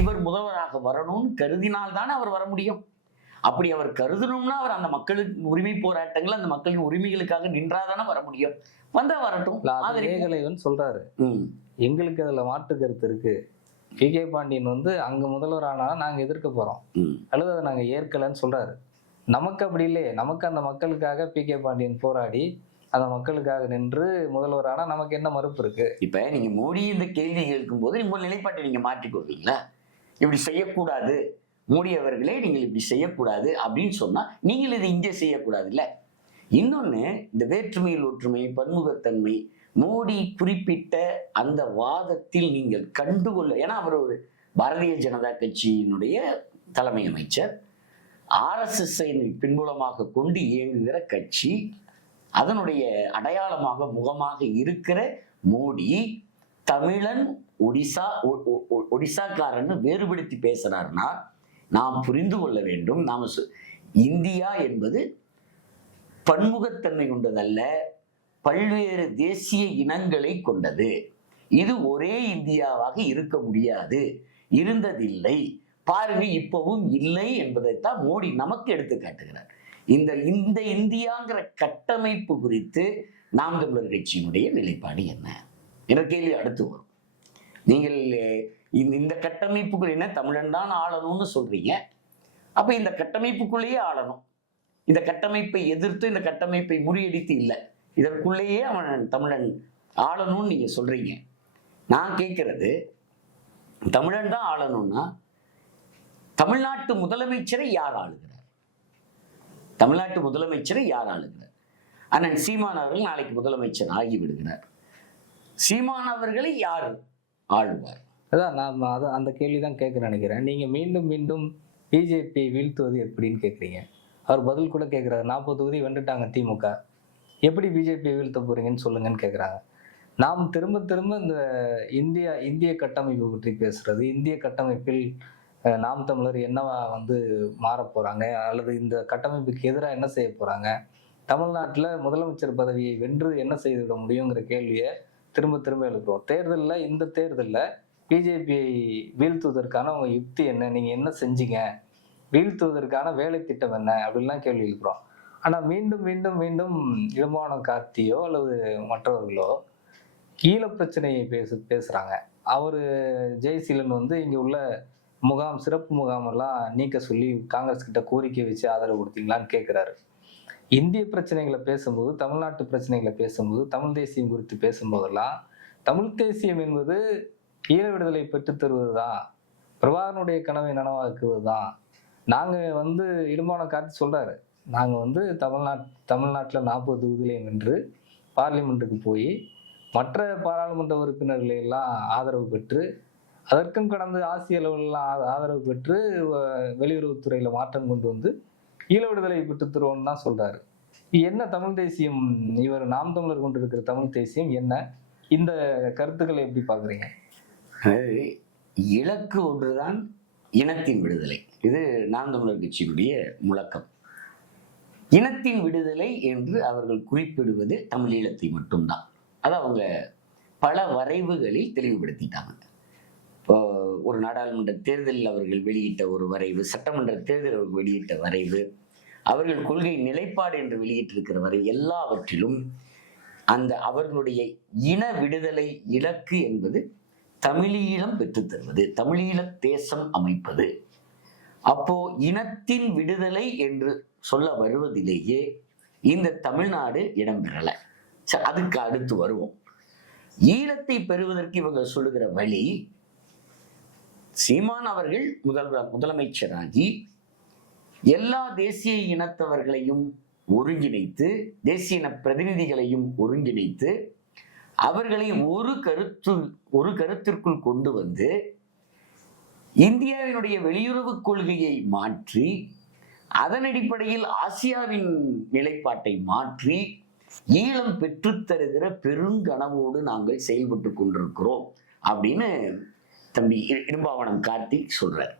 இவர் முதல்வராக வரணும்னு கருதினால்தானே அவர் வர முடியும். அப்படி அவர் கருதணும்னா அவர் அந்த மக்களின் உரிமை போராட்டங்கள், அந்த மக்களின் உரிமைகளுக்காக நின்றாதானே வர முடியும். வந்தா வரட்டும் சொல்றாரு. எங்களுக்கு அதுல மாற்று கருத்து இருக்கு. கே பாண்டியன் அங்க முதல்வர் ஆனா நாங்க எதிர்க்க போறோம் அல்லது அதை நாங்க ஏற்கலன்னு சொல்றாரு. நமக்கு அப்படி இல்லையே. நமக்கு அந்த மக்களுக்காக கே பாண்டியன் போராடி அந்த மக்களுக்காக நின்று முதல்வர் ஆனா நமக்கு என்ன மறுப்பு இருக்கு? இப்ப நீங்க மோடி இந்த கேள்வி கேட்கும் போது உங்க நிலைப்பாட்டை நீங்க மாற்றிக்கொள்வீங்களா? இப்படி செய்யக்கூடாது மோடி அவர்களே, நீங்கள் இப்படி செய்யக்கூடாது அப்படின்னு சொன்னா நீங்கள் இது இங்கே செய்யக்கூடாது இல்ல. இன்னொன்னு, இந்த வேற்றுமையில் ஒற்றுமை, பன்முகத்தன்மை, மோடி குறிப்பிட்ட அந்த வாதத்தில் நீங்கள் கண்டுகொள்ள, ஏன்னா அவர் ஒரு பாரதிய ஜனதா கட்சியினுடைய தலைமை அமைச்சர், RSS பின்புலமாக கொண்டு இயங்குகிற கட்சி, அதனுடைய அடையாளமாக முகமாக இருக்கிற மோடி தமிழன் ஒடிசாக்காரன்னு வேறுபடுத்தி பேசுறாருன்னா நாம் புரிந்து கொள்ள வேண்டும். இந்தியா என்பது பன்முகத்தன்மை கொண்டதல்ல, பல்வேறு தேசிய இனங்களை கொண்டது. இது ஒரே இந்தியாவாக இருக்க முடியாது, இருந்ததில்லை, பாருங்க இப்பவும் இல்லை என்பதைத்தான் மோடி நமக்கு எடுத்து காட்டுகிறார். இந்த இந்தியாங்கிற கட்டமைப்பு குறித்து நாம் தமிழர் கட்சியினுடைய நிலைப்பாடு என்ன என்ற கேள்வி அடுத்து வரும். நீங்கள் இந்த கட்டமைப்புக்குள் என்ன தமிழன் தான் ஆளணும்னு சொல்றீங்க, அப்ப இந்த கட்டமைப்புக்குள்ளேயே ஆளணும். இந்த கட்டமைப்பை எதிர்த்து, இந்த கட்டமைப்பை முறியடித்து இல்லை, இதற்குள்ளேயே அவன் தமிழன் ஆளணும்னு நீங்க சொல்றீங்க. நான் கேட்கிறது, தமிழன் தான் ஆளணும்னா தமிழ்நாட்டு முதலமைச்சரை யார் ஆளுகிறார்? தமிழ்நாட்டு முதலமைச்சரை யார் ஆளுகிறார்? அண்ணன் சீமான் அவர்கள் நாளைக்கு முதலமைச்சர் ஆகிவிடுகிறார். சீமான் அவர்களை யார் ஆளுவார்? அதான் நான் அந்த கேள்விதான் கேட்க நினைக்கிறேன். நீங்க மீண்டும் மீண்டும் பிஜேபி வீழ்த்துவது எப்படின்னு கேட்குறீங்க. அவர் பதில் கூட கேட்குறாரு, 40 தொகுதி வென்றுட்டாங்க திமுக, எப்படி பிஜேபி வீழ்த்த போறீங்கன்னு சொல்லுங்கன்னு கேட்குறாங்க. நாம் திரும்ப திரும்ப இந்த இந்திய கட்டமைப்பு பற்றி பேசுறது, இந்திய கட்டமைப்பில் நாம் தமிழர் என்னவா மாற போறாங்க, அல்லது இந்த கட்டமைப்புக்கு எதிராக என்ன செய்ய போறாங்க, தமிழ்நாட்டில் முதலமைச்சர் பதவியை வென்று என்ன செய்துவிட முடியுங்கிற கேள்வியை திரும்ப திரும்ப எழுப்புறோம். இந்த தேர்தலில் பிஜேபியை வீழ்த்துவதற்கான உங்க யுக்தி என்ன, நீங்க என்ன செஞ்சீங்க, வீழ்த்துவதற்கான வேலை திட்டம் என்ன அப்படின்லாம் கேள்வி எழுப்புறோம். ஆனா மீண்டும் மீண்டும் மீண்டும் இளமான கார்த்தியோ அல்லது மற்றவர்களோ ஈழ பிரச்சனையை பேசுறாங்க. அவரு ஜெயசீலன் இங்க உள்ள சிறப்பு முகாமெல்லாம் நீக்க சொல்லி காங்கிரஸ் கிட்ட கோரிக்கை வச்சு ஆதரவு கொடுத்தீங்களான்னு கேட்கிறாரு. இந்திய பிரச்சனைகளை பேசும்போது, தமிழ்நாட்டு பிரச்சனைகளை பேசும்போது, தமிழ் தேசியம் குறித்து பேசும்போதெல்லாம் தமிழ் தேசியம் என்பது ஈழ விடுதலை பெற்றுத் தருவதுதான், பிரபாகரனுடைய கனவை நனவாக்குவதுதான். நாங்க இடுமான கார்த்தி சொல்றாரு, நாங்க தமிழ்நாட்டில் 40 தொகுதிகளையும் வென்று பார்லிமெண்ட்டுக்கு போய் மற்ற பாராளுமன்ற உறுப்பினர்களை எல்லாம் ஆதரவு பெற்று, அதற்கும் கடந்து ஆசிய அளவிலாம் ஆதரவு பெற்று வெளியுறவுத்துறையில மாற்றம் கொண்டு ஈழ விடுதலை பெற்று தருவோம்னு தான் சொல்றாரு. என்ன தமிழ் தேசியம், இவர் நாம் தமிழர் கொண்டிருக்கிற தமிழ் தேசியம் என்ன? இந்த கருத்துக்களை எப்படி பாக்குறீங்க? இலக்கு ஒன்றுதான், இனத்தின் விடுதலை. இது நாம் தமிழர் கட்சியினுடைய முழக்கம். இனத்தின் விடுதலை என்று அவர்கள் குறிப்பிடுவது தமிழீழத்தை மட்டும்தான். அதை அவங்க பல வரைவுகளில் தெளிவுபடுத்திட்டாங்க. ஒரு நாடாளுமன்ற தேர்தலில் அவர்கள் வெளியிட்ட ஒரு வரைவு, சட்டமன்ற தேர்தலில் அவர்கள் வெளியிட்ட வரைவு, அவர்கள் கொள்கை நிலைப்பாடு என்று வெளியிட்டிருக்கிற வரை எல்லாவற்றிலும் அவர்களுடைய இன விடுதலை இலக்கு என்பது தமிழீழம் பெற்றுத்தருவது, தமிழீழ தேசம் அமைப்பது. அப்போ இனத்தின் விடுதலை என்று சொல்ல வருவதிலேயே இந்த தமிழ்நாடு இடம்பெறல. அதுக்கு அடுத்து வருவோம். ஈழத்தை பெறுவதற்கு இவங்க சொல்லுகிற வழி, சீமான் அவர்கள் முதலமைச்சராகி எல்லா தேசிய இனத்தவர்களையும் ஒருங்கிணைத்து, தேசிய இன பிரதிநிதிகளையும் ஒருங்கிணைத்து, அவர்களை ஒரு கருத்திற்குள் கொண்டு வந்து இந்தியாவினுடைய வெளியுறவு கொள்கையை மாற்றி, அதன் அடிப்படையில் ஆசியாவின் நிலைப்பாட்டை மாற்றி ஈழம் பெற்றுத்தருகிற பெருங்கனவோடு நாங்கள் செயல்பட்டு கொண்டிருக்கிறோம் அப்படின்னு தம்பி இடும்பாவனம் கார்த்திக் சொல்றார்.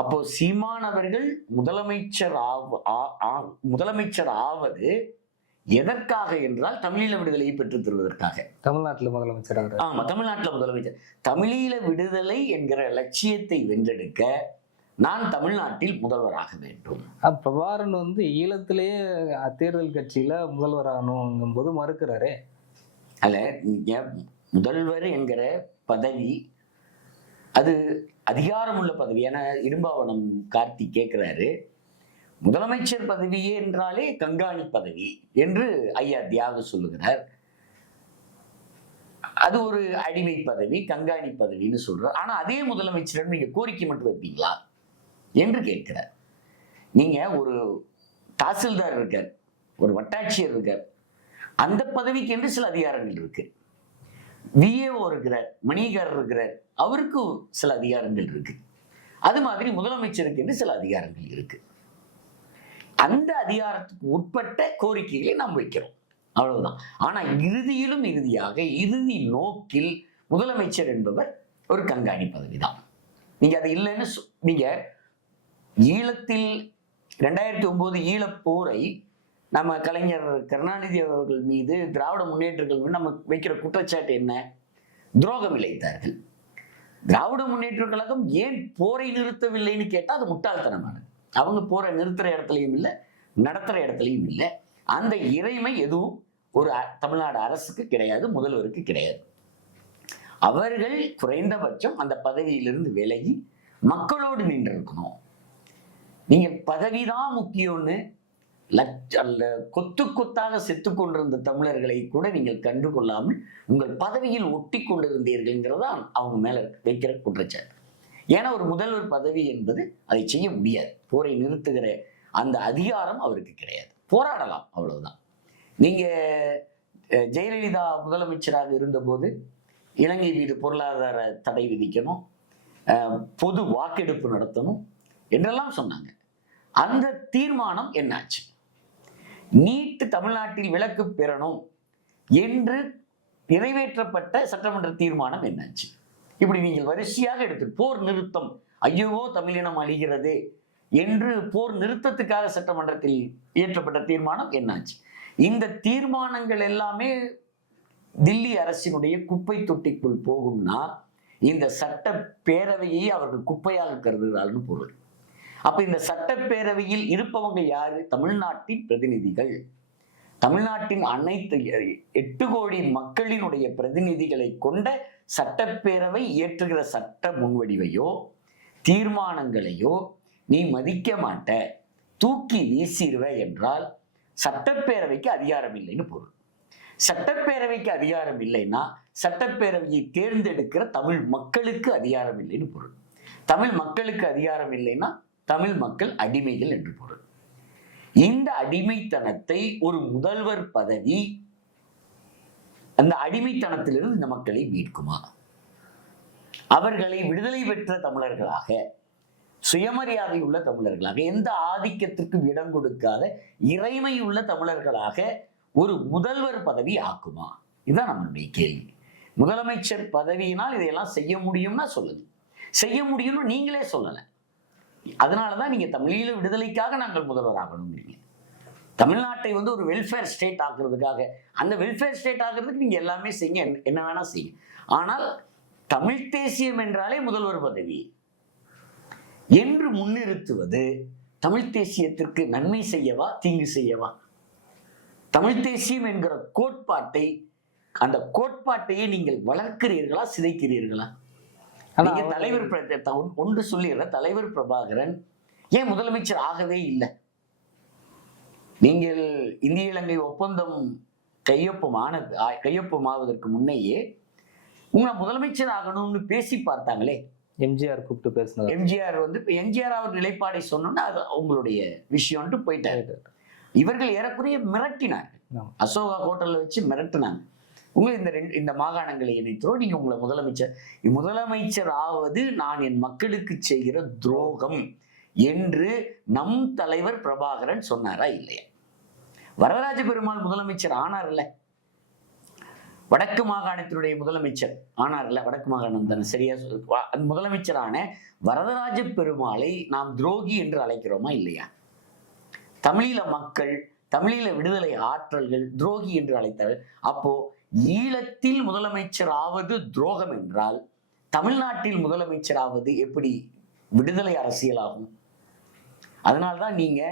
அப்போ சீமான் அவர்கள் முதலமைச்சர் ஆவது எதற்காக என்றால் தமிழீழ விடுதலையை பெற்றுத் தருவதற்காக. தமிழ்நாட்டுல முதலமைச்சர். ஆமா, தமிழ்நாட்டுல முதலமைச்சர். தமிழீழ விடுதலை என்கிற லட்சியத்தை வென்றெடுக்க நான் தமிழ்நாட்டில் முதல்வராக வேண்டும். பிரபாகரன் ஈழத்திலேயே தேர்தல் கட்சியில முதல்வர் ஆகணுங்கும் போது மறுக்கிறாரே. அல்ல, நீங்க முதல்வர் என்கிற பதவி அது அதிகாரமுள்ள பதவி. என இடும்பாவனம் கார்த்தி கேட்கிறாரு, முதலமைச்சர் பதவியே என்றாலே கண்காணி பதவி என்று ஐயா தியாக சொல்லுகிறார். அது ஒரு அடிமை பதவி, கண்காணி பதவின்னு சொல்றார். ஆனா அதே முதலமைச்சர் நீங்க கோரிக்கை மட்டும் வைப்பீங்களா என்று கேட்கிறார். நீங்க ஒரு தாசில்தார் இருக்கார், ஒரு வட்டாட்சியர் இருக்கார், அந்த பதவிக்கு என்று சில அதிகாரங்கள் இருக்கு. விஏஓ இருக்கிறார், மணிகாரர் இருக்கிறார், அவருக்கு சில அதிகாரங்கள் இருக்கு. அது மாதிரி முதலமைச்சருக்கு என்று சில அதிகாரங்கள் இருக்கு. அந்த அதிகாரத்துக்கு உட்பட்ட கோரிக்கைகளை நாம் வைக்கிறோம், அவ்வளவுதான். ஆனா இறுதியாக இறுதி நோக்கில் முதலமைச்சர் என்பவர் ஒரு கண்காணி பதவிதான். நீங்க அது இல்லைன்னு நீங்க ஈழத்தில் 2009 ஈழப்போரை நம்ம கலைஞர் கருணாநிதி அவர்கள் மீது திராவிட முன்னேற்றங்கள் மீது நம்ம வைக்கிற குற்றச்சாட்டு என்ன? துரோகம் இழைத்தார்கள். திராவிட முன்னேற்ற கழகம் ஏன் போரை நிறுத்தவில்லைன்னு கேட்டா அது முட்டாள்தனமானது. அவங்க போரை நிறுத்துற இடத்துலையும் இல்லை, நடத்துற இடத்துலையும் இல்லை. அந்த இறைமை எதுவும் ஒரு தமிழ்நாடு அரசுக்கு கிடையாது, முதல்வருக்கு கிடையாது. அவர்கள் குறைந்தபட்சம் அந்த பதவியிலிருந்து விலகி மக்களோடு நின்று இருக்கணும். நீங்க பதவிதான் முக்கியம்னு கொத்து கொத்தாக செத்து கொண்டிருந்த தமிழர்களை கூட நீங்கள் கண்டு கொள்ளாமல் உங்கள் பதவியில் ஒட்டி கொண்டிருந்தீர்கள்ங்கிறதான் அவங்க மேல வைக்கிற குற்றச்சாட்டு. ஏன்னா ஒரு முதல்வர் பதவி என்பது அதை செய்ய முடியாது. போரை நிறுத்துகிற அந்த அதிகாரம் அவருக்கு கிடையாது. போராடலாம், அவ்வளவுதான். நீங்க ஜெயலலிதா முதலமைச்சராக இருந்தபோது இலங்கை மீது பொருளாதார தடை விதிக்கணும், பொது வாக்கெடுப்பு நடத்தணும் என்றெல்லாம் சொன்னாங்க. அந்த தீர்மானம் என்னாச்சு? நீட் தமிழ்நாட்டில் விலக்கு பெறணும் என்று நிறைவேற்றப்பட்ட சட்டமன்ற தீர்மானம் என்னாச்சு? இப்படி நீங்கள் வரிசையாக எடுத்து போர் நிறுத்தம், ஐயோ தமிழினம் அழிகிறது என்று போர் நிறுத்தத்துக்காக சட்டமன்றத்தில் இயற்றப்பட்ட தீர்மானம் என்னாச்சு? இந்த தீர்மானங்கள் எல்லாமே தில்லி அரசினுடைய குப்பை தொட்டிக்குள் போகும்னா இந்த சட்ட பேரவையை அவர்கள் குப்பையாக கருதுகிறார்கள் பொருள். அப்ப இந்த சட்டப்பேரவையில் இருப்பவங்க யாரு? தமிழ்நாட்டின் பிரதிநிதிகள். தமிழ்நாட்டின் அனைத்து 8 கோடி மக்களினுடைய பிரதிநிதிகளை கொண்ட சட்டப்பேரவை இயற்றுகிற சட்ட முன்வடிவையோ தீர்மானங்களையோ நீ மதிக்க மாட்ட, தூக்கி வீசிடுவ என்றால் சட்டப்பேரவைக்கு அதிகாரம் இல்லைன்னு பொருள். சட்டப்பேரவைக்கு அதிகாரம் இல்லைன்னா சட்டப்பேரவையை தேர்ந்தெடுக்கிற தமிழ் மக்களுக்கு அதிகாரம் இல்லைன்னு பொருள். தமிழ் மக்களுக்கு அதிகாரம் இல்லைன்னா தமிழ் மக்கள் அடிமைகள் என்று பொருள். இந்த அடிமைத்தனத்தை ஒரு முதல்வர் பதவி அந்த அடிமைத்தனத்திலிருந்து இந்த மக்களை மீட்குமா? அவர்களை விடுதலை பெற்ற தமிழர்களாக, சுயமரியாதை உள்ள தமிழர்களாக, எந்த ஆதிக்கத்திற்கும் இடம் கொடுக்காத இறைமை உள்ள தமிழர்களாக ஒரு முதல்வர் பதவி ஆக்குமா? இதுதான் நம்மளுடைய கேள்வி. முதலமைச்சர் பதவியினால் இதையெல்லாம் செய்ய முடியும்னா சொல்லுங்க. செய்ய முடியும்னு நீங்களே சொல்லலை. அதனாலதான் நீங்க தமிழீழ விடுதலைக்காக நாங்கள் முதல்வர் ஆகணும்ன்றீங்க. தமிழ்நாட்டை ஒரு வெல்ஃபேர் ஸ்டேட் ஆக்குறதுக்காக, அந்த வெல்ஃபேர் ஸ்டேட் ஆக்குறதுக்கு நீங்க எல்லாமே செய்யுங்க, என்ன வேணா செய்யுங்க. ஆனால் தமிழ் தேசியம் என்றாலே முதல்வர் பதவி என்று முன்னிறுத்துவது தமிழ் தேசியத்திற்கு நன்மை செய்யவா தீங்கு செய்யவா? தமிழ் தேசியம் என்கிற கோட்பாட்டை, அந்த கோட்பாட்டையே நீங்கள் வளர்க்கிறீர்களா சிதைக்கிறீர்களா? நீங்க தலைவர் ஒன்று சொல்லிடுற தலைவர் பிரபாகரன் ஏன் முதலமைச்சர் ஆகவே இல்லை? நீங்கள் இந்திய இலங்கை ஒப்பந்தம் கையொப்பமாவதற்கு முன்னையே உங்களை முதலமைச்சர் ஆகணும்னு பேசி பார்த்தாங்களே. எம்ஜிஆர் கூப்பிட்டு பேசினார். எம்ஜிஆர் அவர் நிலைப்பாடை சொன்னோன்னா அது உங்களுடைய விஷயம்ட்டு போயிட்டாரு. இவர்கள் ஏறக்குறைய மிரட்டினார்கள், அசோகா ஹோட்டல்ல வச்சு மிரட்டினாங்க. இந்த மாகாணங்களை இணைத்தோம், நீங்க உங்களை முதலமைச்சர் ஆவது நான் என் மக்களுக்கு செய்கிற துரோகம் என்று நம் தலைவர் பிரபாகரன் சொன்னாரா இல்லையா? வரதராஜ பெருமாள் முதலமைச்சர் ஆனார்ல, வடக்கு மாகாணத்தினுடைய முதலமைச்சர் ஆனார்ல, வடக்கு மாகாணம் தானே சரியா முதலமைச்சரான வரதராஜ பெருமாளை நாம் துரோகி என்று அழைக்கிறோமா இல்லையா? தமிழீழ மக்கள் தமிழீழ விடுதலை ஆற்றல்கள் துரோகி என்று அழைத்தார்கள். அப்போ ஈழத்தில் முதலமைச்சர் ஆவது துரோகம் என்றால் தமிழ்நாட்டில் முதலமைச்சர் ஆவது எப்படி விடுதலை அரசியலாகும்? அதனால்தான் நீங்க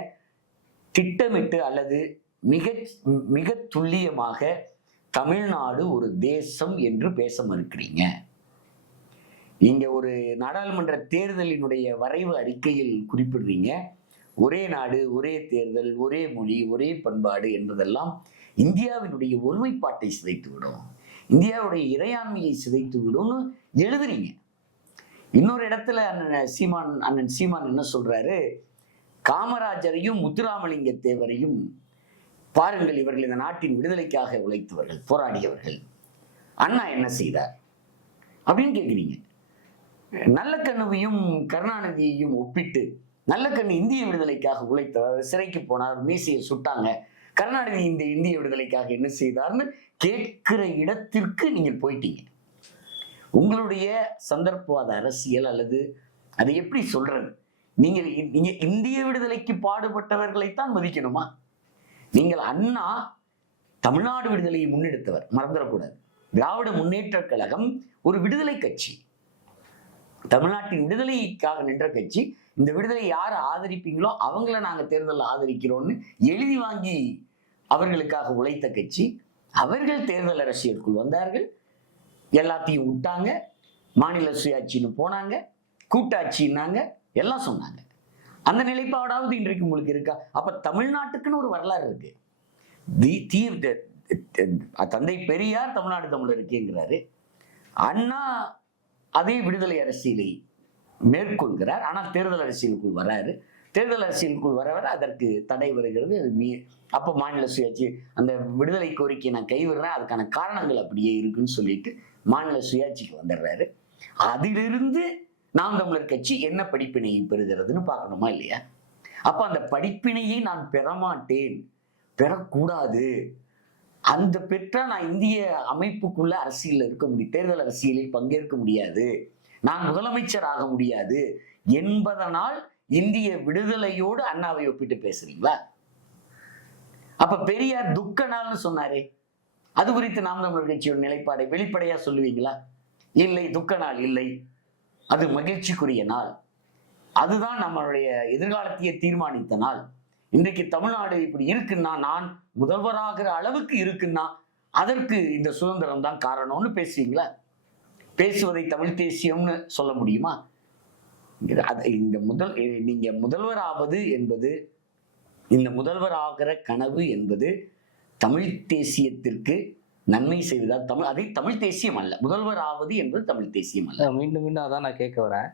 திட்டமிட்டு அல்லது மிக மிக துல்லியமாக தமிழ்நாடு ஒரு தேசம் என்று பேச மறுக்கிறீங்க. நீங்க ஒரு நாடாளுமன்ற தேர்தலினுடைய வரைவு அறிக்கையில் குறிப்பிடுறீங்க, ஒரே நாடு, ஒரே தேர்தல், ஒரே மொழி, ஒரே பண்பாடு என்பதெல்லாம் இந்தியாவினுடைய ஒருமைப்பாட்டை சிதைத்து விடும், இந்தியாவுடைய இறையாண்மையை சிதைத்து விடும்னு எழுதுறீங்க. இன்னொரு இடத்துல அண்ணன் சீமான் என்ன சொல்றாரு, காமராஜரையும் முத்துராமலிங்க தேவரையும் பாருங்கள், இவர்கள் இந்த நாட்டின் விடுதலைக்காக உழைத்தவர்கள், போராடியவர்கள். அண்ணா என்ன செய்தார் அப்படின்னு கேட்குறீங்க. நல்லக்கண்ணுவையும் கருணாநிதியையும் ஒப்பிட்டு, நல்லக்கண்ணு இந்திய விடுதலைக்காக உழைத்தவர், சிறைக்கு போனார், மீசையை சுட்டாங்க, கருணாநிதி இந்த இந்திய விடுதலைக்காக என்ன செய்தார்னு கேட்கிற இடத்திற்கு நீங்கள் போயிட்டீங்க. உங்களுடைய சந்தர்ப்பவாத அரசியல், அல்லது அதை எப்படி சொல்றது, நீங்க இந்திய விடுதலைக்கு பாடுபட்டவர்களைத்தான் மதிக்கணுமா? நீங்கள் அண்ணா தமிழ்நாடு விடுதலையை முன்னெடுத்தவர், மறந்துடக்கூடாது. திராவிட முன்னேற்ற கழகம் ஒரு விடுதலை கட்சி, தமிழ்நாட்டின் விடுதலைக்காக நின்ற கட்சி. இந்த விடுதலை யார் ஆதரிப்பீங்களோ அவங்கள நாங்க தேர்தலில் ஆதரிக்கிறோம்னு எழுதி வாங்கி அவர்களுக்காக உழைத்த கட்சி. அவர்கள் தேர்தல் அரசியலுக்குள் வந்தார்கள், எல்லாத்தையும் விட்டாங்க, மாநில சுயாட்சின்னு போனாங்க, கூட்டாட்சின்னாங்க, எல்லாம் சொன்னாங்க. அந்த நிலைப்பாடாவது இன்றைக்கு உங்களுக்கு இருக்கா? அப்ப தமிழ்நாட்டுக்குன்னு ஒரு வரலாறு இருக்கு. தந்தை பெரியார் தமிழ்நாடு தமிழருக்குங்கிறாரு, அண்ணா அதே விடுதலை அரசியலை மேற்கொள்கிறார். ஆனால் தேர்தல் அரசியலுக்குள் வராரு. தேர்தல் அரசியலுக்குள் வர அதற்கு தடை வருகிறது. அப்போ மாநில சுயாட்சி, அந்த விடுதலை கோரிக்கையை நான் கைவிடுறேன், அதுக்கான காரணங்கள் அப்படியே இருக்குன்னு சொல்லிட்டு மாநில சுயாட்சிக்கு வந்துடுறாரு. அதிலிருந்து நாம் தமிழர் கட்சி என்ன படிப்பினையை பெறுகிறதுன்னு பார்க்கணுமா இல்லையா? அப்ப அந்த படிப்பினையை நான் பெறமாட்டேன், பெறக்கூடாது. அந்த பெற்றா நான் இந்திய அமைப்புக்குள்ள அரசியல் இருக்க முடியும், தேர்தல் அரசியலில் பங்கேற்க முடியாது, நான் முதலமைச்சர் ஆக முடியாது என்பதனால் இந்திய விடுதலையோடு அண்ணாவை ஒப்பிட்டு பேசுறீங்களா? அப்ப பெரியார் துக்க நாள்னு சொன்னாரே, அது குறித்து நாம் தமிழர் கட்சியோட நிலைப்பாடை வெளிப்படையா சொல்லுவீங்களா? இல்லை, துக்க நாள் இல்லை, அது மகிழ்ச்சிக்குரிய நாள், அதுதான் நம்மளுடைய எதிர்காலத்தையே தீர்மானித்த நாள். இன்றைக்கு தமிழ்நாடு இப்படி இருக்குன்னா, நான் முதல்வராகிற அளவுக்கு இருக்குன்னா அதற்கு இந்த சுதந்திரம் தான் காரணம்னு பேசுவீங்களா? பேசுவதை தமிழ் தேசியம்னு சொல்ல முடியுமா? நீங்க முதல்வராவது என்பது, இந்த முதல்வராகிற கனவு என்பது தமிழ் தேசியத்திற்கு நன்மை செய்வதா? அதை தமிழ் தேசியம் அல்ல, முதல்வர் ஆவது என்பது தமிழ் தேசியம் அல்ல. மீண்டும் மீண்டும் அதான் நான் கேட்க வரேன்.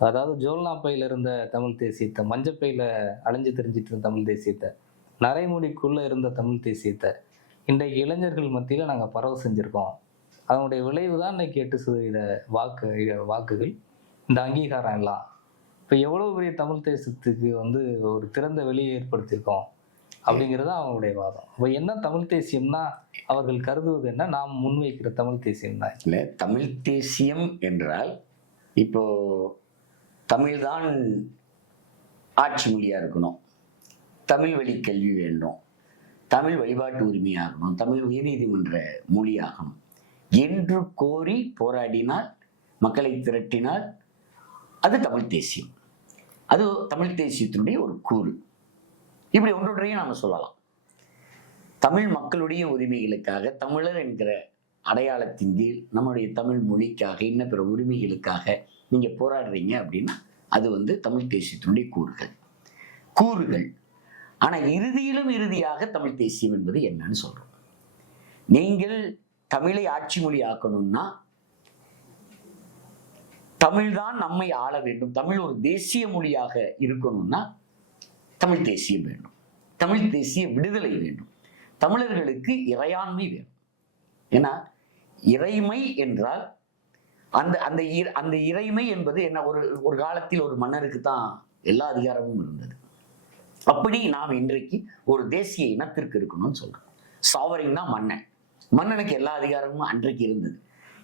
அதாவது ஜோல்னா பையில இருந்த தமிழ் தேசியத்தை, மஞ்சப்பையில அலைஞ்சு தெரிஞ்சிட்டு இருந்த தமிழ் தேசியத்தை, நரைமுடிக்குள்ள இருந்த தமிழ் தேசியத்தை இன்றைக்கு இளைஞர்கள் மத்தியில நாங்க பரவ செஞ்சிருக்கோம். அதனுடைய விளைவு தான் இன்னைக்கு 8% வாக்குகள், இந்த அங்கீகாரம் எல்லாம். இப்போ எவ்வளவு பெரிய தமிழ் தேசத்துக்கு ஒரு திறந்த வெளியை ஏற்படுத்தியிருக்கோம் அப்படிங்கிறது அவங்களுடைய வாதம். இப்போ என்ன தமிழ் தேசியம்னா அவர்கள் கருதுவது என்ன, நாம் முன்வைக்கிற தமிழ் தேசியம் தான் இல்லை. தமிழ் தேசியம் என்றால் இப்போ தமிழ்தான் ஆட்சி மொழியா இருக்கணும், தமிழ் வழி கல்வி வேண்டும், தமிழ் வழிபாட்டு உரிமையாகணும், தமிழ் உயர்நீதிமன்ற மொழியாகணும் என்று கோரி போராடினால், மக்களை திரட்டினால் அது தமிழ் தேசியம். அது தமிழ் தேசியத்தினுடைய ஒரு கூறு. இப்படி ஒன்றொன்றையும் நாம சொல்லலாம். தமிழ் மக்களுடைய உரிமைகளுக்காக, தமிழர் என்கிற அடையாளத்தின் கீழ் நம்முடைய தமிழ் மொழிக்காக, இன்ன பிற உரிமைகளுக்காக நீங்க போராடுறீங்க அப்படின்னா அது தமிழ் தேசியத்தினுடைய கூறுகள். ஆனா இறுதியாக தமிழ் தேசியம் என்பது என்னன்னு சொல்றோம். நீங்கள் தமிழை ஆட்சி மொழி ஆக்கணும்னா தமிழ்தான் நம்மை ஆள வேண்டும், தமிழ் ஒரு தேசிய மொழியாக இருக்கணும்னா தமிழ் தேசியம் வேண்டும், தமிழ் தேசிய விடுதலை வேண்டும், தமிழர்களுக்கு இறையாண்மை வேண்டும். ஏன்னா இறைமை என்றால் அந்த இறைமை என்பது என்ன, ஒரு காலத்தில் ஒரு மன்னருக்கு தான் எல்லா அதிகாரமும் இருந்தது. அப்படி நாம் இன்றைக்கு ஒரு தேசிய இனத்திற்கு இருக்கணும்னு சொல்றோம். சாவரின் தான் மன்னனுக்கு எல்லா அதிகாரமும் அன்றைக்கு இருந்தது.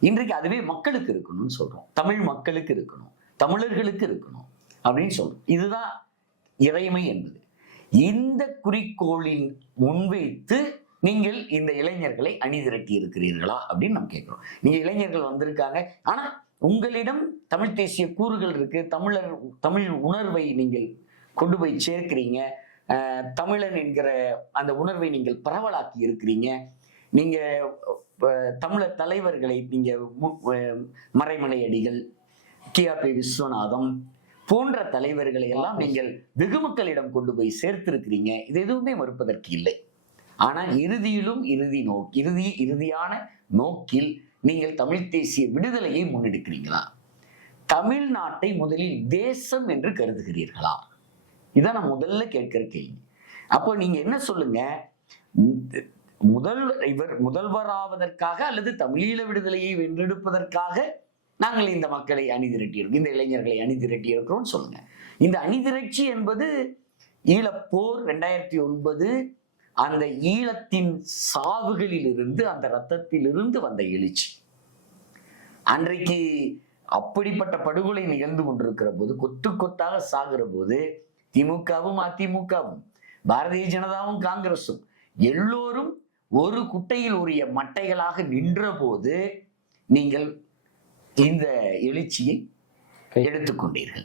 இன்றைக்கு அதுவே மக்களுக்கு இருக்கணும்னு சொல்றோம். தமிழ் மக்களுக்கு இருக்கணும், தமிழர்களுக்கு இருக்கணும் அப்படின்னு சொல்றோம். இதுதான் இறைமை என்பது. இந்த குறிக்கோளின் முன்வைத்து நீங்கள் இந்த இளைஞர்களை அணிதிரட்டி இருக்கிறீர்களா அப்படின்னு நம்ம கேட்கிறோம். நீங்க இளைஞர்கள் வந்திருக்காங்க, ஆனா உங்களிடம் தமிழ் தேசிய கூறுகள் இருக்கு, தமிழ் உணர்வை நீங்கள் கொண்டு போய் சேர்க்கிறீங்க, தமிழன் என்கிற அந்த உணர்வை நீங்கள் பரவலாக்கி இருக்கிறீங்க. நீங்க தமிழர் தலைவர்களை நீங்க மறைமலை அடிகள், கியாபி விஸ்வநாதம் போன்ற தலைவர்களை எல்லாம் நீங்கள் வெகுமக்களிடம் கொண்டு போய் சேர்த்திருக்கிறீங்க. இது எதுவுமே மறுப்பதற்கு இல்லை. ஆனால் இறுதியான நோக்கில் நீங்கள் தமிழ் தேசிய விடுதலையை முன்னெடுக்கிறீங்களா? தமிழ்நாட்டை முதலில் தேசம் என்று கருதுகிறீர்களா? இதான் நான் முதல்ல கேட்கிற கேள்வி. அப்போ நீங்க என்ன சொல்லுங்க, முதல்வராவதற்காக அல்லது தமிழீழ விடுதலையை வென்றெடுப்பதற்காக நாங்கள் இந்த மக்களை அணிதிரட்டியிருக்கோம், இந்த இளைஞர்களை அணிதிரட்டி இருக்கிறோம்னு சொல்லுங்க. இந்த அணிதிரட்சி என்பது ஈழப்போர் 2009 அந்த ஈழத்தின் சாவுகளில் இருந்து, அந்த ரத்தத்திலிருந்து வந்த எழுச்சி. அன்றைக்கு அப்படிப்பட்ட படுகொலை நிகழ்ந்து கொண்டிருக்கிற போது, கொத்து கொத்தாக சாகிற போது, திமுகவும் அதிமுகவும் பாரதிய ஜனதாவும் காங்கிரசும் எல்லோரும் ஒரு குட்டையில் உரிய மட்டைகளாக நின்ற போது நீங்கள் இந்த எழுச்சியை எடுத்துக்கொண்டீர்கள்.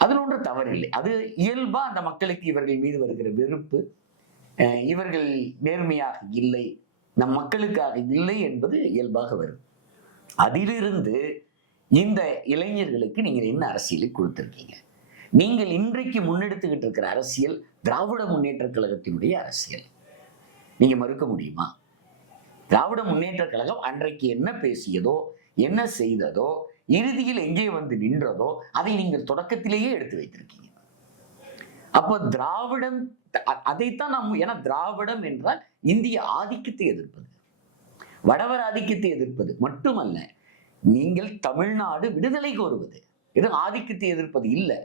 அதில் ஒன்று தவறில்லை. அது இயல்பா அந்த மக்களுக்கு இவர்கள் மீது வருகிற வெறுப்பு, இவர்கள் நேர்மையாக இல்லை, நம் மக்களுக்காக இல்லை என்பது இயல்பாக வரும். அதிலிருந்து இந்த இளைஞர்களுக்கு நீங்கள் என்ன அரசியலை கொடுத்திருக்கீங்க? நீங்கள் இன்றைக்கு முன்னெடுத்துக்கிட்டு இருக்கிற அரசியல் திராவிட முன்னேற்ற கழகத்தினுடைய அரசியல். நீங்க மறுக்க முடியுமா? திராவிட முன்னேற்ற கழகம் அன்றைக்கு என்ன பேசியதோ, என்ன செய்ததோ, இறுதியில் எங்கே வந்து நின்றதோ அதை நீங்கள் தொடக்கத்திலேயே எடுத்து வைத்திருக்கீங்க. அப்போ திராவிடம் அதைத்தான் ஏன்னா திராவிடம் என்றால் இந்திய ஆதிக்கத்தை எதிர்ப்பது, வடவர் ஆதிக்கத்தை எதிர்ப்பது மட்டுமல்ல, நீங்கள் தமிழ்நாடு விடுதலை கோருவது. இது ஆதிக்கத்தை எதிர்ப்பது இல்லை.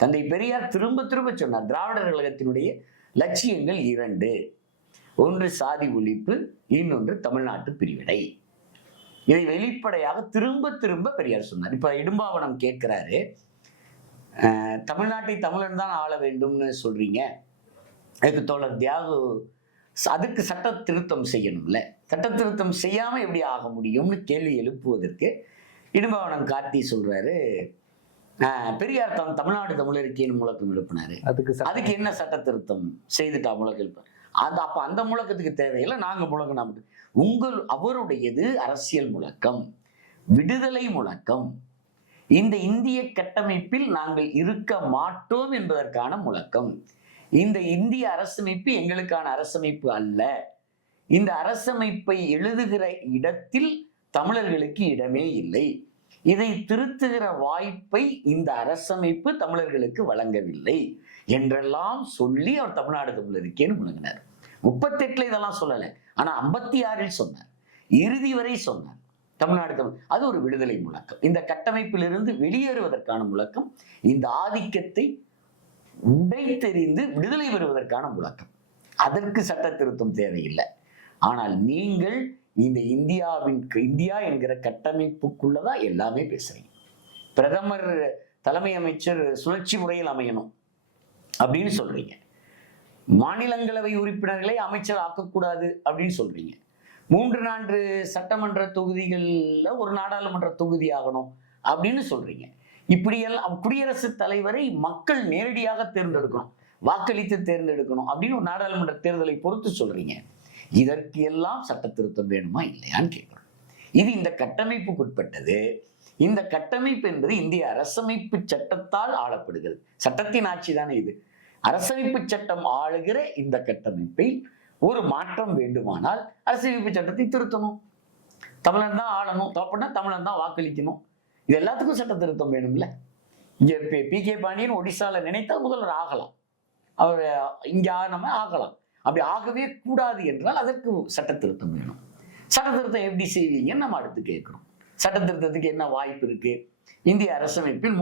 தந்தை பெரியார் திரும்ப திரும்ப சொன்னார், திராவிடர் கழகத்தினுடைய லட்சியங்கள் 2, ஒன்று சாதி ஒழிப்பு, இன்னொன்று தமிழ்நாட்டு பிரிவினை. இதை வெளிப்படையாக திரும்ப திரும்ப பெரியார் சொன்னார். இப்ப இடும்பாவனம் கேட்கிறாரு, தமிழ்நாட்டை தமிழன் தான் ஆள வேண்டும்னு சொல்றீங்க, அதுக்கு தோழர் தியாகு அதுக்கு சட்ட திருத்தம் செய்யணும்ல, சட்ட திருத்தம் செய்யாம எப்படி ஆக முடியும்னு கேள்வி எழுப்புவதற்கு இடும்பாவனம் கார்த்தி சொல்றாரு, பெரியார் தமிழ்நாடு தமிழருக்கேன்னு முழக்கம் எழுப்பினாரு, அதுக்கு என்ன சட்ட திருத்தம் செய்துட்டா முழக்கம் எழுப்பார், அப்ப அந்த முழக்கத்துக்கு தேவையில்லை, நாங்க முழக்கம். அவருடையது அரசியல் முழக்கம், விடுதலை முழக்கம், இந்த இந்திய கட்டமைப்பில் நாங்கள் இருக்க மாட்டோம் என்பதற்கான முழக்கம். இந்த இந்திய அரசமைப்பு எங்களுக்கான அரசமைப்பு அல்ல, இந்த அரசமைப்பை எழுதுகிற இடத்தில் தமிழர்களுக்கு இடமே இல்லை, இதை திருத்துகிற வாய்ப்பை இந்த அரசமைப்பு தமிழர்களுக்கு வழங்கவில்லை என்றெல்லாம் சொல்லி அவர் தமிழ்நாடு தமிழருக்கேன்னு முழங்கினார். 38 இதெல்லாம் சொல்லல, ஆனா 56 சொன்னார், இறுதி வரை சொன்னார் தமிழ்நாடு தமிழ். அது ஒரு விடுதலை முழக்கம், இந்த கட்டமைப்பிலிருந்து வெளியேறுவதற்கான முழக்கம், இந்த ஆதிக்கத்தை உடைத்தெறிந்து விடுதலை பெறுவதற்கான முழக்கம். அதற்கு சட்ட திருத்தம் தேவையில்லை. ஆனால் நீங்கள் இந்த இந்தியா என்கிற கட்டமைப்புக்குள்ளதான் எல்லாமே பேசுறீங்க. பிரதமர் தலைமை அமைச்சர் சுழற்சி முறையில் அமையணும் அப்படின்னு சொல்றீங்க, மாநிலங்களவை உறுப்பினர்களை அமைச்சர் ஆக்கக்கூடாது அப்படின்னு சொல்றீங்க, 3 சட்டமன்ற தொகுதிகள்ல ஒரு நாடாளுமன்ற தொகுதி ஆகணும் அப்படின்னு சொல்றீங்க. இப்படியெல்லாம் குடியரசுத் தலைவரை மக்கள் நேரடியாக தேர்ந்தெடுக்கணும், வாக்களித்து தேர்ந்தெடுக்கணும் அப்படின்னு ஒரு நாடாளுமன்ற தேர்தலை பொறுத்து சொல்றீங்க. இதற்கு எல்லாம் சட்ட திருத்தம் வேணுமா இல்லையான்னு கேட்கிறோம். இது இந்த கட்டமைப்புக்குட்பட்டது. இந்த கட்டமைப்பு என்பது இந்திய அரசமைப்பு சட்டத்தால் ஆளப்படுகிறது. சட்டத்தின் ஆட்சி தானே இது. அரசமைப்பு சட்டம் ஆளுகிற இந்த கட்டமைப்பில் ஒரு மாற்றம் வேண்டுமானால் அரசியலமைப்பு சட்டத்தை திருத்தணும். தமிழன் தான் ஆளணும், அப்படின்னா தமிழன் தான் வாக்களிக்கணும். இது எல்லாத்துக்கும் சட்ட திருத்தம் வேணும்ல. இங்க பி.கே. பாண்டியன் ஒடிசால நினைத்தால் முதல்வர் ஆகலாம், அவர் இங்க நம்ம ஆகலாம். அப்படி ஆகவே கூடாது என்றால் அதற்கு சட்ட திருத்தம் வேணும். சட்ட திருத்தம் எப்படி செய்வீங்கன்னு நம்ம அடுத்து கேட்கிறோம். சட்ட திருத்தத்துக்கு என்ன வாய்ப்பு இருக்கு? இந்திய அரசமைப்பில்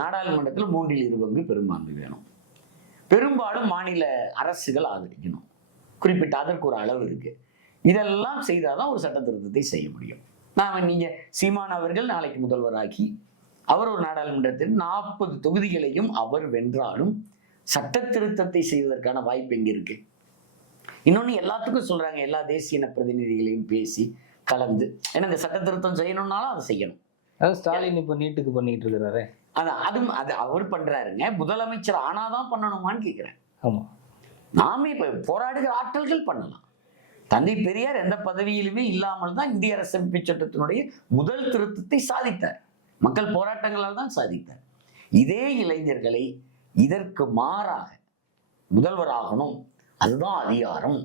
நாடாளுமன்றத்தில் 3/2 பெரும்பான்மை வேணும். பெரும்பாலும் மாநில அரசுகள் ஆதரிக்கணும். குறிப்பிட்ட அதற்கு ஒரு அளவு இருக்கு. இதெல்லாம் செய்தாதான் ஒரு சட்ட திருத்தத்தை செய்ய முடியும். நீங்க சீமான் அவர்கள் நாளைக்கு முதல்வராகி அவர் ஒரு நாடாளுமன்றத்தில் 40 தொகுதிகளையும் அவர் வென்றாலும் சட்ட திருத்தத்தை செய்வதற்கான வாய்ப்பு எங்க இருக்கு? இன்னொன்னு எல்லாத்துக்கும் சொல்றாங்க, எல்லா தேசிய இன பிரதிநிதிகளையும் பேசி கலந்து, ஏன்னா இந்த சட்ட திருத்தம் செய்யணும்னாலும் அதை செய்யணும். அதாவது ஸ்டாலின் இப்ப நீட்டுக்கு பண்ணிட்டு இருக்கிறாரு. அதான் அது அவர் பண்றாருங்க. முதலமைச்சர் ஆனாதான் பண்ணணுமான்னு கேட்கிறேன். ஆமா, நாமே இப்ப போராடுகிற ஆட்கள் பண்ணலாம். தந்தை பெரியார் எந்த பதவியிலுமே இல்லாமல் தான் இந்திய அரசமைப்பு சட்டத்தினுடைய முதல் திருத்தத்தை சாதித்தார். மக்கள் போராட்டங்களால் தான் சாதித்தார். இதே இளைஞர்களை இதற்கு மாறாக முதல்வர் ஆகணும், அதுதான் அதிகாரம்,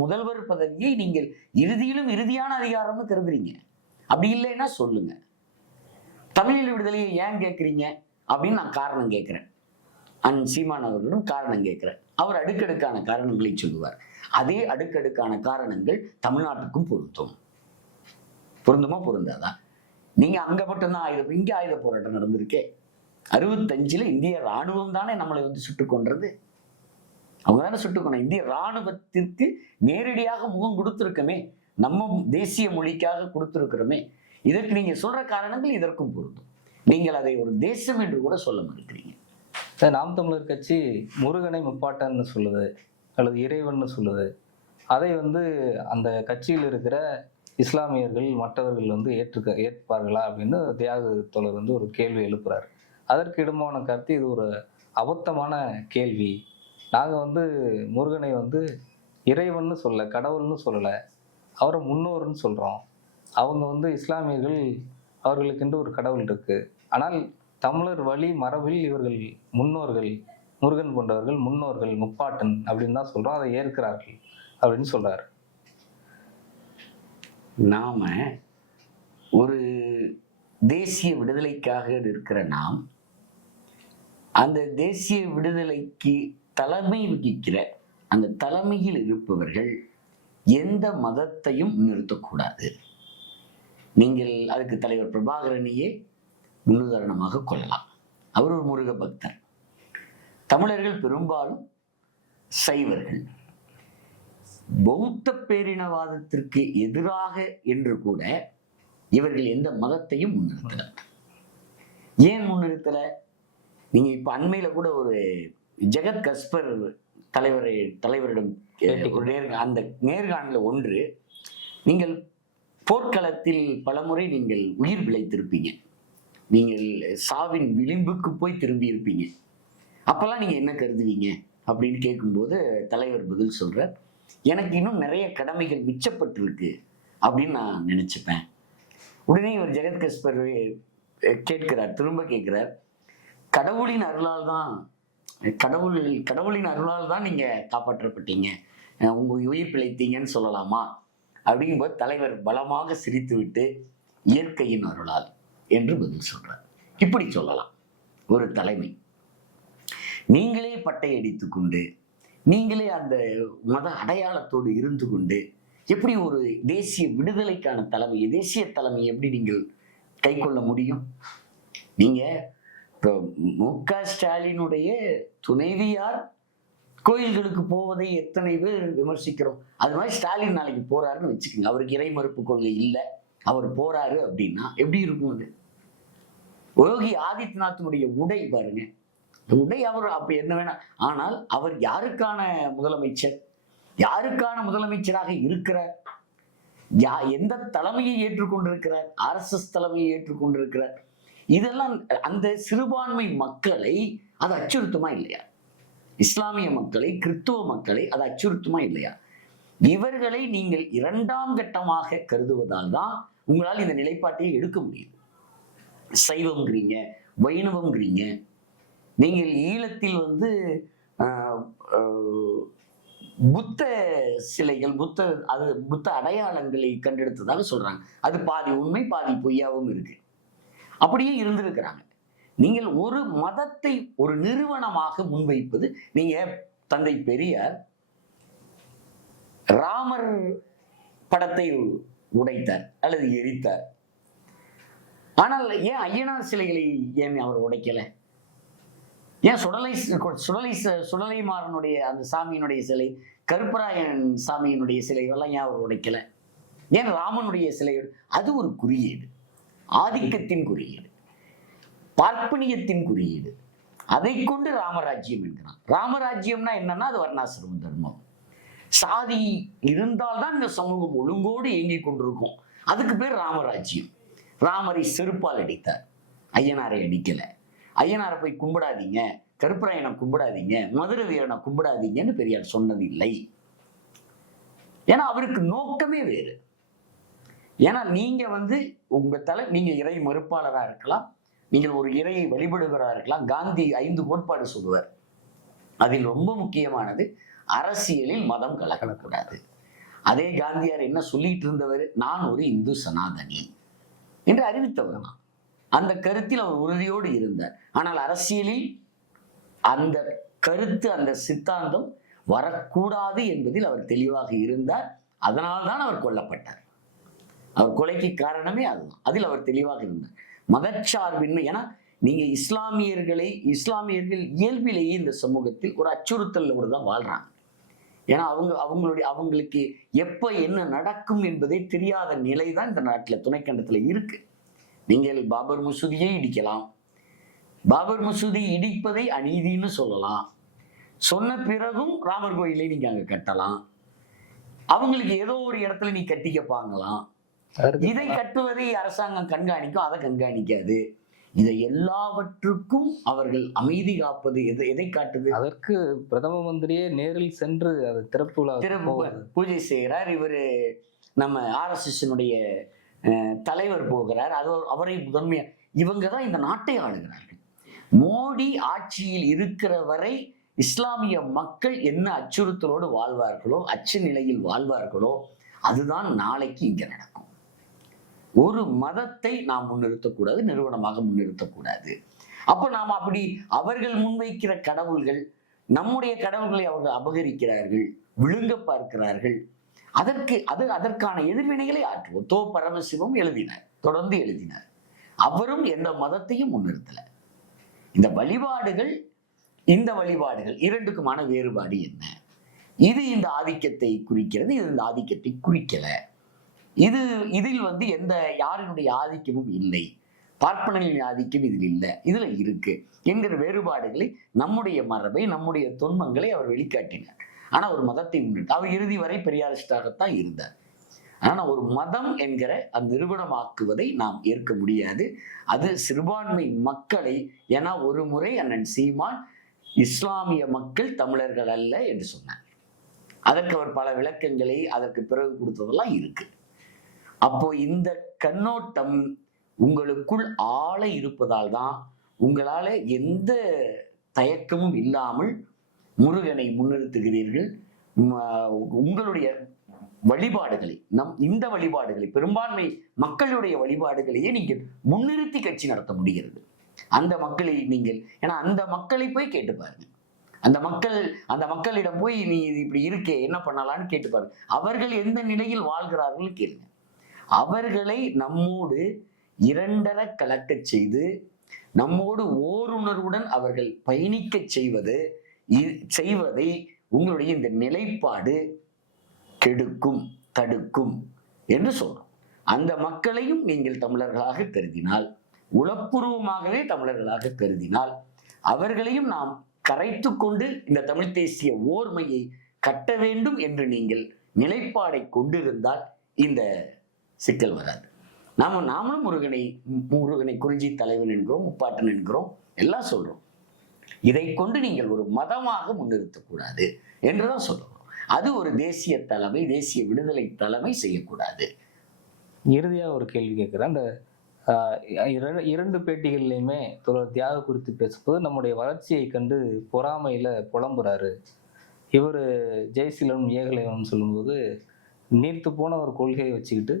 முதல்வர் பதவியை நீங்கள் இறுதியிலும் இறுதியான அதிகாரம்னு கருதுறீங்க. அப்படி இல்லைன்னா சொல்லுங்க. தமிழீழ விடுதலையை ஏன் கேட்குறீங்க அப்படின்னு நான் காரணம் கேட்கிறேன். சீமான் அவர்களும் காரணம் கேட்கிறேன். அவர் அடுக்கடுக்கான காரணங்களை சொல்லுவார். அதே அடுக்கடுக்கான காரணங்கள் தமிழ்நாட்டுக்கும் பொருந்துமா பொருந்தாதா? நீங்க அங்க மட்டும்தான் இங்க ஆயுத போராட்டம் நடந்திருக்கே. 65 இந்திய ராணுவம் தானே நம்மளை சுட்டுக் கொன்றது. அவங்க தானே சுட்டுக்கணும். இந்திய ராணுவத்திற்கு நேரடியாக முகம் கொடுத்திருக்கமே, நம்ம தேசிய மொழிக்காக கொடுத்திருக்கிறோமே. இதற்கு நீங்க சொல்ற காரணங்கள் இதற்கும் பொருந்தும். நீங்கள் அதை ஒரு தேசம் என்று கூட சொல்ல மறுக்கிறீங்க. நாம் தமிழர் கட்சி முருகனை முப்பாட்டன்னு சொல்லுது, அல்லது இறைவன் சொல்லுது. அதை அந்த கட்சியில் இருக்கிற இஸ்லாமியர்கள் மற்றவர்கள் ஏற்பார்களா அப்படின்னு தியாக தோழர் ஒரு கேள்வி எழுப்புறாரு. அதற்கு இடமான கருத்து, இது ஒரு அபத்தமான கேள்வி. நாங்கள் முருகனை இறைவன்னு சொல்ல, கடவுள்னு சொல்லலை, அவரை முன்னோர்னு சொல்கிறோம். அவங்க இஸ்லாமியர்கள், அவர்களுக்கென்று ஒரு கடவுள் இருக்கு. ஆனால் தமிழர் வழி மரபில் இவர்கள் முன்னோர்கள், முருகன் போன்றவர்கள் முன்னோர்கள், முப்பாட்டன் அப்படின்னு தான் சொல்றோம். அதை ஏற்கிறார்கள் அப்படின்னு சொல்றாரு. நாம ஒரு தேசிய விடுதலைக்காக இருக்கிற நாம், அந்த தேசிய விடுதலைக்கு தலைமை வகிக்கிற அந்த தலைமையில் இருப்பவர்கள் எந்த மதத்தையும் நிறுத்தக்கூடாது. நீங்கள் அதுக்கு தலைவர் பிரபாகரனையே முன்னுதாரணமாக கொள்ளலாம். அவர் ஒரு முருக பக்தர். தமிழர்கள் பெரும்பாலும் சைவர்கள். பௌத்த பேரினவாதத்திற்கு எதிராக என்று கூட இவர்கள் எந்த மதத்தையும் முன்னிறுத்தல. ஏன் முன்னிறுத்தல? நீங்க இப்ப அண்மையில கூட ஒரு ஜெகத் கஸ்பர் தலைவரிடம் அந்த நேர்காணல ஒன்று, நீங்கள் போர்க்களத்தில் பலமுறை நீங்கள் உயிர் பிழைத்திருப்பீங்க, நீங்கள் சாவின் விளிம்புக்கு போய் திரும்பி இருப்பீங்க, அப்பெல்லாம் நீங்க என்ன கருதுவீங்க அப்படின்னு கேட்கும்போது தலைவர் பதில் சொல்ற, எனக்கு இன்னும் நிறைய கடமைகள் மிச்சப்பட்டிருக்கு அப்படின்னு நான் நினைச்சுப்பேன். உடனே இவர் ஜெகத் கஸ்பர் கேட்கிறார், திரும்ப கேட்கிறார், கடவுளின் அருளால் தான் நீங்க காப்பாற்றப்பட்டீங்க, உங்க உயிர் பிழைத்தீங்கன்னு சொல்லலாமா அப்படிங்கும்போது தலைவர் பலமாக சிரித்து விட்டு, இயற்கையின் அருளால் என்று பதில் சொல்றார். இப்படி சொல்லலாம் ஒரு தலைமை. நீங்களே பட்டை அடித்துக் கொண்டு, நீங்களே அந்த மத அடையாளத்தோடு இருந்து கொண்டு எப்படி ஒரு தேசிய விடுதலைக்கான தலைமை, தேசிய தலைமை எப்படி நீங்கள் கை கொள்ள முடியும்? நீங்க இப்போ மு.க. ஸ்டாலினுடைய துணைவியார் கோயில்களுக்கு போவதை எத்தனை பேர் விமர்சிக்கிறோம். அது மாதிரி ஸ்டாலின் நாளைக்கு போறாருன்னு வச்சுக்கோங்க, அவருக்கு இறை மறுப்பு கொள்கை இல்லை, அவர் போறாரு அப்படின்னா எப்படி இருக்கும்? அது யோகி ஆதித்யநாத்தினுடைய உடை பாருங்க, உடை அவர் அப்ப என்ன வேணா, ஆனால் அவர் யாருக்கான முதலமைச்சர், யாருக்கான முதலமைச்சராக இருக்கிறார், எந்த தலைமையை ஏற்றுக்கொண்டிருக்கிறார்? RSS தலைமையை ஏற்றுக்கொண்டிருக்கிறார். இதெல்லாம் அந்த சிறுபான்மை மக்களை அது அச்சுறுத்துமா இல்லையா? இஸ்லாமிய மக்களை, கிறிஸ்துவ மக்களை அது அச்சுறுத்துமா இல்லையா? இவர்களை நீங்கள் இரண்டாம் கட்டமாக கருதுவதால் தான் உங்களால் இந்த நிலைப்பாட்டையை எடுக்க முடியும். சைவம்ங்கிறீங்க, வைணவம்ங்கிறீங்க. நீங்கள் ஈழத்தில் புத்த சிலைகள், புத்த அடையாளங்களை கண்டெடுத்ததாக சொல்றாங்க. அது பாதி உண்மை பாதி பொய்யாவும் இருக்கு. அப்படியே இருந்திருக்கிறாங்க. நீங்கள் ஒரு மதத்தை ஒரு நிறுவனமாக முன்வைப்பது, நீங்க தந்தை பெரியார் ராமர் படத்தை உடைத்தார் அல்லது எரித்தார். ஆனால் ஏன் ஐயனார் சிலைகளை ஏன் அவர் உடைக்கல? ஏன் சுடலைமாறனுடைய அந்த சாமியினுடைய சிலை, கருப்பராயன் சாமியினுடைய சிலைகள்லாம் ஏன் அவர் உடைக்கல? ஏன் ராமனுடைய சிலை? அது ஒரு குறியீடு, ஆதிக்கத்தின் குறியீடு, பார்ப்பனியத்தின் குறியீடு. அதை கொண்டு ராமராஜ்யம் என்கிறான். ராமராஜ்யம்னா என்னன்னா அது வர்ணாசிரம தர்மம். சாதி இருந்தால்தான் இந்த சமூகம் ஒழுங்கோடு இயங்கிக் கொண்டிருக்கும். அதுக்கு பேர் ராமராஜ்யம். ராமரை செருப்பால் அடித்தார், ஐயனாரை அடிக்கல. ஐயனாரை போய் கும்பிடாதீங்க, கருப்பராயனை கும்பிடாதீங்க, மதுரை வீரனை கும்பிடாதீங்கன்னு பெரியார் சொன்னது இல்லை. ஏன்னா அவருக்கு நோக்கமே வேறு. ஏன்னா நீங்க நீங்க இறை மறுப்பாளராக இருக்கலாம், நீங்கள் ஒரு இறையை வழிபடுகிறா இருக்கலாம். காந்தி 5 கோட்பாடு சொல்லுவார். அதில் ரொம்ப முக்கியமானது அரசியலில் மதம் கலக்கக்கூடாது. அதே காந்தியார் என்ன சொல்லிட்டு இருந்தவர்? நான் ஒரு இந்து சனாதனி என்று அறிவித்தவர் தான். அந்த கருத்தில் அவர் உறுதியோடு இருந்தார். ஆனால் அரசியலில் அந்த கருத்து, அந்த சித்தாந்தம் வரக்கூடாது என்பதில் அவர் தெளிவாக இருந்தார். அதனால்தான் அவர் கொல்லப்பட்டார். அவர் கொலைக்கு காரணமே அதுதான். அதில் அவர் தெளிவாக இருந்தார். மதச்சார்பின்மை. ஏன்னா நீங்க இஸ்லாமியர்கள் இயல்பிலேயே இந்த சமூகத்தில் ஒரு அச்சுறுத்தலோடு தான் வாழ்றாங்க. ஏன்னா அவங்களுக்கு எப்ப என்ன நடக்கும் என்பதே தெரியாத நிலை தான் இந்த நாட்டில், துணைக்கண்டத்துல இருக்கு. நீங்கள் பாபர் மசூதியை இடிக்கலாம், பாபர் மசூதி இடிப்பதை அநீதின்னு சொல்லலாம். சொன்ன பிறகும் ராமர் கோயிலை நீங்க அங்க கட்டலாம். அவங்களுக்கு ஏதோ ஒரு இடத்துல நீ கட்டிக்க பாங்கலாம். இதை கட்டுவதை அரசாங்கம் கண்காணிக்கும், அதை கண்காணிக்காது. இதை எல்லாவற்றுக்கும் அவர்கள் அமைதி காப்பது எதை காட்டுது? அதற்கு பிரதம மந்திரியே நேரில் சென்று அது திறப்பு பூஜை செய்கிறார். இவரு நம்ம RSS தலைவர் போகிறார். அவரை முதன்மையா இவங்க தான் இந்த நாட்டை ஆளுகிறார்கள். மோடி ஆட்சியில் இருக்கிற வரை இஸ்லாமிய மக்கள் என்ன அச்சுறுத்தலோடு வாழ்வார்களோ, அச்சு நிலையில் வாழ்வார்களோ, அதுதான் நாளைக்கு இங்க நடக்கும். ஒரு மதத்தை நாம் முன்னிறுத்தக்கூடாது, நிறுவனமாக முன்னிறுத்தக்கூடாது. அப்ப நாம் அப்படி அவர்கள் முன்வைக்கிற கடவுள்கள், நம்முடைய கடவுள்களை அவர்கள் அபகரிக்கிறார்கள், விழுங்க பார்க்கிறார்கள். அதற்கான எதிர்வினைகளை ஆற்றுவோம். தோ பரமசிவம் எழுதினார், தொடர்ந்து எழுதினார். அவரும் எந்த மதத்தையும் முன்னிறுத்தல. இந்த வழிபாடுகள் இரண்டுக்குமான வேறுபாடு என்ன? இது இந்த ஆதிக்கத்தை குறிக்கிறது, இது இந்த ஆதிக்கத்தை குறிக்கல. இதில் எந்த யாரினுடைய ஆதிக்கமும் இல்லை, பார்ப்பனர்களின் ஆதிக்கம் இதில் இல்லை, இதுல இருக்கு என்கிற வேறுபாடுகளை, நம்முடைய மரபை, நம்முடைய தொன்மங்களை அவர் வெளிக்காட்டினார். ஆனா ஒரு மதத்தை முன்னிட்டு அவர் இறுதி வரை பெரியாரிஸ்டாகத்தான் இருந்தார். ஆனா ஒரு மதம் என்கிற அந்த நிறுவனமாக்குவதை நாம் ஏற்க முடியாது. அது சிறுபான்மை மக்களை, ஏன்னா ஒரு முறை அண்ணன் சீமான் இஸ்லாமிய மக்கள் தமிழர்கள் அல்ல என்று சொன்னார். அதற்கு அவர் பல விளக்கங்களை அதற்கு பிறகு கொடுத்ததெல்லாம் இருக்கு. அப்போ இந்த கண்ணோட்டம் உங்களுக்குள் ஆழ இருப்பதால் தான் உங்களால எந்த தயக்கமும் இல்லாமல் முருகனை முன்னிறுத்துகிறீர்கள். உங்களுடைய வழிபாடுகளை, இந்த வழிபாடுகளை, பெரும்பான்மை மக்களுடைய வழிபாடுகளையே நீங்கள் முன்னிறுத்தி கட்சி நடத்த முடிகிறது. அந்த மக்களை நீங்கள், ஏன்னா அந்த மக்களை போய் கேட்டு பாருங்க. அந்த மக்களிடம் போய் நீ இப்படி இருக்கே என்ன பண்ணலான்னு கேட்டு பாருங்க. அவர்கள் எந்த நிலையில் வாழ்கிறார்கள் கேளுங்க. அவர்களை நம்மோடு இரண்டர கலக்க செய்து, நம்மோடு ஓருணர்வுடன் அவர்கள் பயணிக்க செய்வதை உங்களுடைய இந்த நிலைப்பாடு கெடுக்கும், தடுக்கும் என்று சொல்றோம். அந்த மக்களையும் நீங்கள் தமிழர்களாக கருதினால், உளப்பூர்வமாகவே தமிழர்களாக கருதினால், அவர்களையும் நாம் கரைத்து கொண்டு இந்த தமிழ் தேசிய ஓர்மையை கட்ட வேண்டும் என்று நீங்கள் நிலைப்பாடை கொண்டிருந்தால் இந்த சிக்கல் வராது. நாமளும் முருகனை குறிஞ்சி தலைவன் என்கிறோம், முப்பாட்டன் என்கிறோம், எல்லாம் சொல்றோம். இதை கொண்டு நீங்கள் ஒரு மதமாக முன்னிறுத்தக்கூடாது என்றுதான் சொல்றோம். அது ஒரு தேசிய தலைமை, தேசிய விடுதலை தலைமை செய்யக்கூடாது. இறுதியா ஒரு கேள்வி கேட்கிறேன். அந்த 2 பேட்டிகள்லையுமே தொடர் தியாக குறித்து பேசும்போது நம்முடைய வளர்ச்சியை கண்டு பொறாமையில புலம்புறாரு. இவர் ஜெய்சீலன் ஏகலைவன் சொல்லும்போது நீர்த்து போன ஒரு கொள்கையை வச்சுக்கிட்டு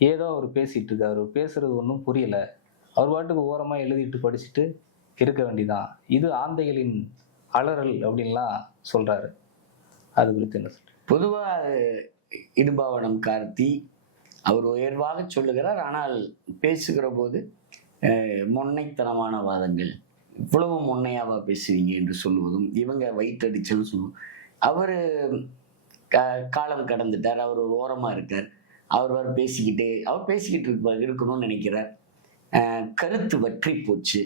ஏதோ அவர் பேசிட்டு இருக்காரு. அவர் பேசுறது ஒன்றும் புரியல, அவர் பாட்டுக்கு ஓரமா எழுதிட்டு படிச்சுட்டு இருக்க வேண்டிதான், இது ஆந்தைகளின் அலறல் அப்படின்லாம் சொல்றாரு. அது குறித்து என்ன சொல்ற? பொதுவா இடும்பாவனம் கார்த்தி அவர் உயர்வாக சொல்லுகிறார். ஆனால் பேசுகிற போது மொன்னைத்தனமான வாதங்கள், இவ்வளவு மொன்னையாவா பேசுவீங்க என்று சொல்லுவதும், இவங்க வயிற்றடிச்சல் சொல்லுவோம். அவர் காலம் கடந்துட்டார், அவர் ஒரு ஓரமா இருக்கார். அவர் பேசிக்கிட்டு இருக்கணும்னு நினைக்கிறார். கருத்து வற்றி போச்சு.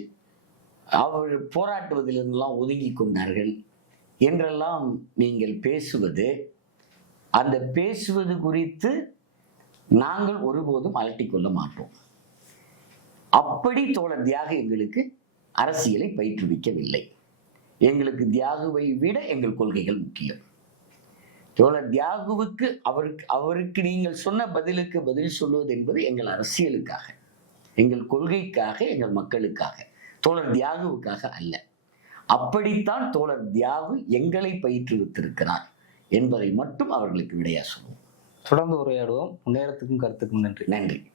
அவர் போராட்டுவதிலிருந்தெல்லாம் ஒதுங்கி கொண்டார்கள் என்றெல்லாம் நீங்கள் பேசுவது, அந்த பேசுவது குறித்து நாங்கள் ஒருபோதும் அலட்டிக்கொள்ள மாட்டோம். அப்படி தோழர் தியாகு எங்களுக்கு அரசியலை பயிற்றுவிக்கவில்லை. எங்களுக்கு தியாகுவை விட எங்கள் கொள்கைகள் முக்கியம். தோழர் தியாகுவுக்கு அவருக்கு நீங்கள் சொன்ன பதிலுக்கு பதில் சொல்வது என்பது எங்கள் அரசியலுக்காக, எங்கள் கொள்கைக்காக, எங்கள் மக்களுக்காக, தோழர் தியாகுவுக்காக அல்ல. அப்படித்தான் தோழர் தியாகு எங்களை பயிற்றுவித்திருக்கிறார் என்பதை மட்டும் அவர்களுக்கு விடையா சொல்லுவோம். தொடர்ந்து உரையாடுவோம். நேரத்துக்கும் கருத்துக்கும் நன்றி. நன்றி.